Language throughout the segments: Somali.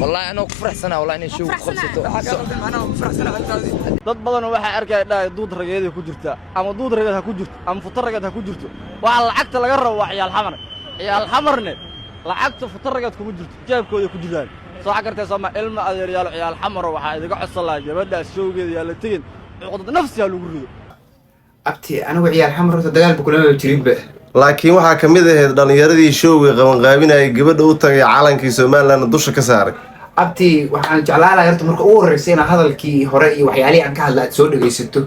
والله أنا فرح سنة والله إني شوف خلصته أنا فرح سنة dad badan waxa arkay dhaay duud rageed ku jirta ama duud rageed ku jirto ama futar rageed ku jirto waxa lacagta laga rabo waa ciyaal xamarne lacagta futar rageed kuma jirto jeebkooda ku jiraan soo xagartay sama ilma adeeryaal ciyaal xamar waxa idiga codsalaa gabadha showgeeda yaa la tagin cuqdad nafsi yaa lagu rido abti anigu ciyaal xamar dagaal bu kula jirinba laakiin waxa kamid ahayd dhalinyaradii showga qaban qaabinay gabadha u tagay calankii Soomaaliland dusha ka saaray abti waxaan jeclaan lahaa marka ugu horeysay in hadalkii hore iyo waxyaalihii aan ka hadlay soo dhageysato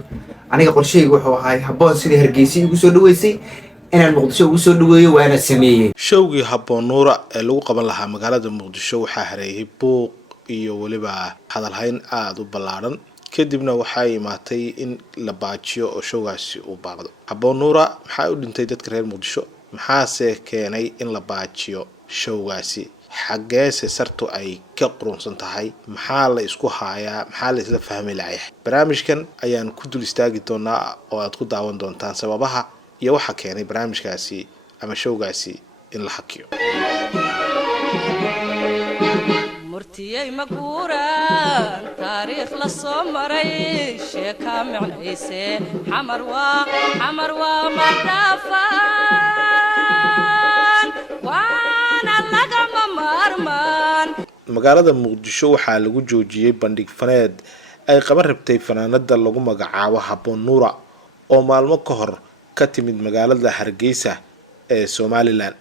aniga qorsheygu wuxuu ahaa habboon sidii Hargeysa ugu soo dhaweysay inaan Muqdisho ugu soo dhaweeyo waana sameeyay showgii Habboon Nuura ee lagu qaban lahaa magaalada Muqdisho waxaa hareeyay buuq iyo waliba hadal hayn aad u ballaaran kadibna waxaa imaatay in la baajiyo oo showgaasi uu baaqdo Habboon Nuura maxaa u dhintay dadka reer Muqdisho maxaase keenay in la baajiyo showgaasi xageese sartu ay ka qurunsan tahay maxaa la isku haayaa maxaa la isla fahmi lahayaa barnaamijkan ayaan ku dul istaagi doonaa oo aad ku daawan doontaan sababaha iyo waxa keenay barnaamijkaasi ama showgaasi in la hakiyo murtiyay maguuraan taariikh la soo maray sheeka macnayse xamar waa madafaan waana lagama maarmaan magaalada Muqdisho waxaa lagu joojiyay bandhig faneed ay qaban rabtay fanaanada lagu magacaabo Habboon Nuura oo maalmo ka hor ka timid magaalada Hargeysa ee Somaliland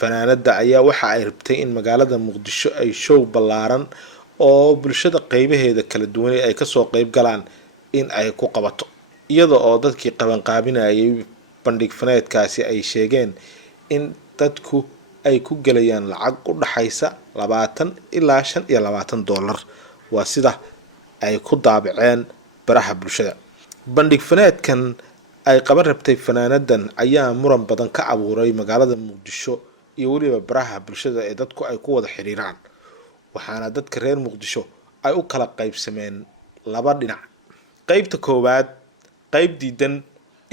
fanaanada ayaa waxa ay rabtay in magaalada Muqdisho ay show ballaaran oo bulshada qaybaheeda kala duwan ay ka soo qayb galaan in ay ku qabato iyada oo dadkii qaban qaabinayay bandhig faneedkaasi ay sheegeen in dadku ay ku galayaan lacag u dhaxaysa 20 ilaa 25 dollar waa sida ay ku daabaceen baraha bulshada bandhig faneedkan ay qaban rabtay fanaanadan ayaa muran badan ka abuuray magaalada Muqdisho iyo waliba baraha bulshada ee dadku ay ku wada xiriiraan waxaana dadka reer Muqdisho ay u kala qaybsameen laba dhinac qaybta koowaad qayb diidan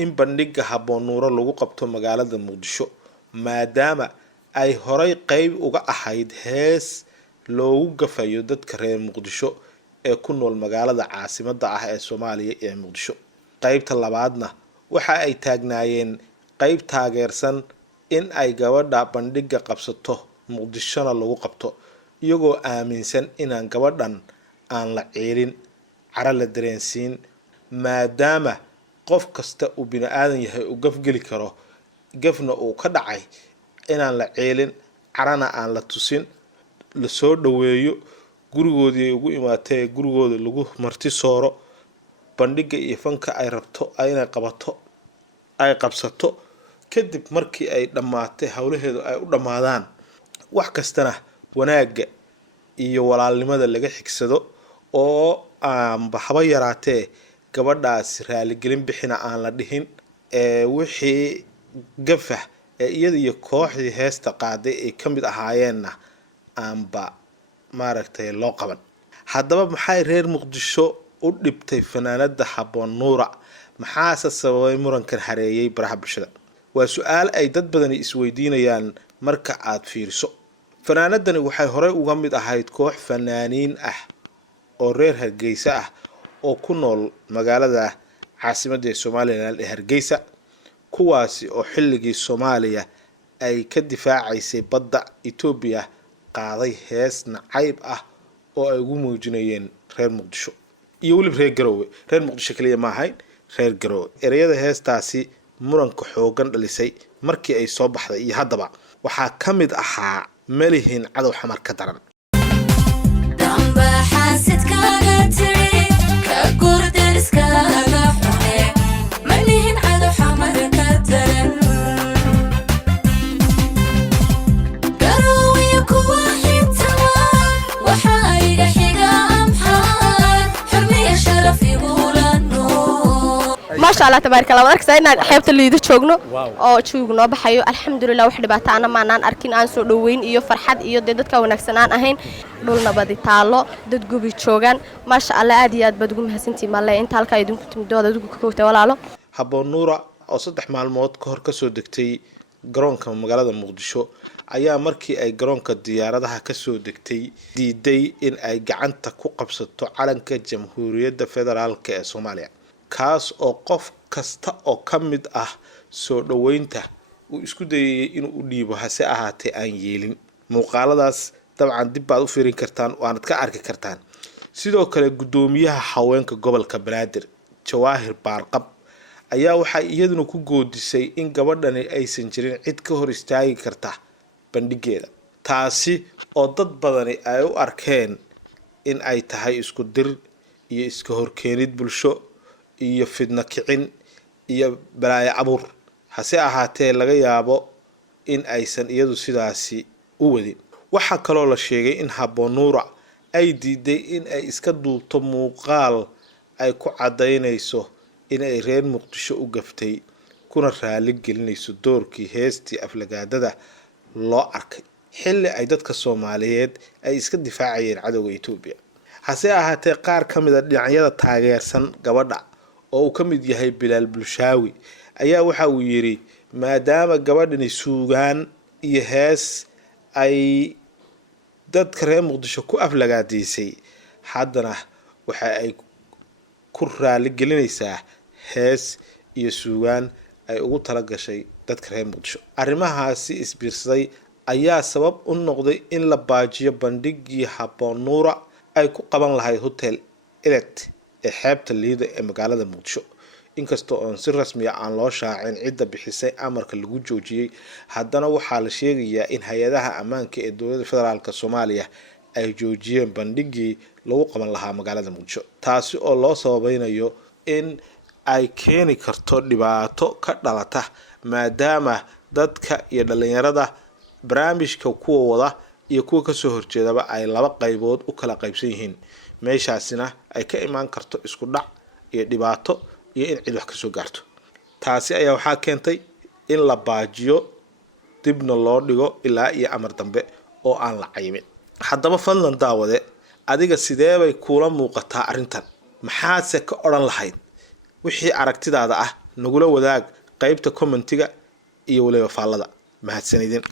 in bandhiga Habboon Nuura lagu qabto magaalada Muqdisho maadaama ay horay qayb uga ahayd hees loogu gafayo dadka reer Muqdisho ee ku nool magaalada caasimadda ah ee Soomaaliya ee Muqdisho qaybta labaadna waxa ay taagnaayeen qayb taageersan in ay gabadha bandhiga qabsato Muqdishona lagu qabto iyagoo aaminsan inaan gabadhan aan la ciilin cara la dareensiin maadaama qof kasta uu bini'aadan yahay uu gafgeli karo gafna uu ka dhacay inaan la ciilin carana aan la tusin la soo dhaweeyo gurigoodii ugu imaatay gurigooda lagu marti sooro bandhiga iyo fanka ay rabto inay qabato ay qabsato kadib markii ay dhamaatay hawlaheedu ay u dhamaadaan wax kastana wanaaga iyo walaalnimada laga xigsado oo aan bahaba yaraatee gabadhaas raali gelin bixina aan la dhihin wixii gafa iyada iyo kooxdii heesta qaaday ay kamid ahaayeenna aanba maaragtay loo qaban haddaba maxay reer Muqdisho u dhibtay fanaanada Habboon Nuura maxaa sababay murankan hareeyay baraha bulshada waa su'aal ay dad badan isweydiinayaan marka aad fiiriso fanaanadani waxay horey uga mid ahayd koox fanaaniin ah oo reer Hargeysa ah oo ku nool magaalada caasimadda Soomaaliland ee Hargeysa kuwaasi oo xilligii Soomaaliya ay ka difaacaysay badda Itoobiya qaaday hees nacayb ah oo ay ugu muujinayeen reer Muqdisho iyo waliba reer Garowe reer Muqdisho kaliya ma ahayn reer Garowe ereyada heestaasi muranka xoogan dhalisay markii ay soo baxday iyo haddaba waxaa ka mid ahaa malihin cadow xamar ka daran damba xaasidkaaga tiri ka gurdariskaaga xune malihin cadow xamar ka daran Garowe kuwa xintama waxa iga xiga amxaan xurmiya sharaf igulano ما شاء الله تبارك الله ورك ساينا حيبت اللي يدشوجنو أو تشوجنو بحيو الحمد لله وحدة بتاعنا ما نان أركين أنسو دوين إيو فرحات إيو ددت كونكسنان أهين دولنا بدي تعلو دد جوبي تشوجن ما شاء الله أديات بدكم هسنتي ماله أنت هالك يدوم كنتم دوا دد كوكو ولا على Habboon Nuura oo 3 maalmood ka hor ka soo degtay garoonka magaalada Muqdisho ayaa markii ay garoonka diyaaradaha kasoo degtay diiday in ay gacanta ku qabsato calanka jamhuuriyadda federaalka ee Soomaaliya kaas oo qof kasta oo ka mid ah soo dhaweynta uu isku dayay inuu u dhiibo hase ahaatee aan yeelin muuqaaladaas dabcan dib baad u fiirin kartaan waanad ka arki kartaan sidoo kale gudoomiyaha haweenka gobolka Banaadir Jawaahir Baarqab ayaa waxay iyaduna ku goodisay in gabadhani aysan jirin cid ka hor istaagi karta bandhigeeda taasi oo dad badani ay u arkeen in ay tahay isku dir iyo iska horkeenid bulsho iyo fidna kicin iyo balaayo abuur hase ahaatee laga yaabo in aysan iyadu sidaasi u wadin waxa kaloo la sheegay in Habboon Nuura ay diiday in ay iska duubto muuqaal ay ku cadaynayso in ay reer Muqdisho u gaftay kuna raali gelinayso doorkii heestii aflagaadada loo arkay xilli ay dadka Soomaaliyeed ay iska difaacayeen cadawga Itoobiya hase ahaatee qaar ka mid ah dhinacyada taageersan gabadha oo uu ka mid yahay Bilaal Bulshaawi ayaa waxa uu yiri maadaama gabadhani suugaan iyo hees ay dadka reer Muqdisho ku aflagaadisay haddana waxa ay ku raali gelinaysaa hees iyo suugaan ay ugu tala gashay dadka reer Muqdisho arrimahaasi isbiirsaday ayaa sabab u noqday in la baajiyo bandhigii Habboon Nuura ay ku qaban lahayd hotel Elet ee xeebta Liida ee magaalada Muqdisho inkastoo aan si rasmi ah aan loo shaacin cidda bixisay amarka lagu joojiyay haddana waxaa la sheegayaa in hay'adaha ammaanka ee dowladda federaalka Soomaaliya ay joojiyeen bandhigii lagu qaban lahaa magaalada Muqdisho taasi oo loo sababaynayo in ay keeni karto dhibaato ka dhalata maadaama dadka iyo dhalinyarada barnaamijka kuwa wada iyo kuwa ka soo horjeedaba ay laba qaybood u kala qaybsan yihiin meeshaasina ay ka imaan karto isku dhac iyo dhibaato iyo in cid wax ka soo gaarto taasi ayaa waxaa keentay in la baajiyo dibna loo dhigo ilaa iyo amar dambe oo aan la cayimin haddaba fadlan daawade adiga sidee bay kula muuqataa arrintan maxaad ka oran lahayd wixii aragtidaada ah nagula wadaag qaybta commentiga iyo waliba faallada mahadsanidin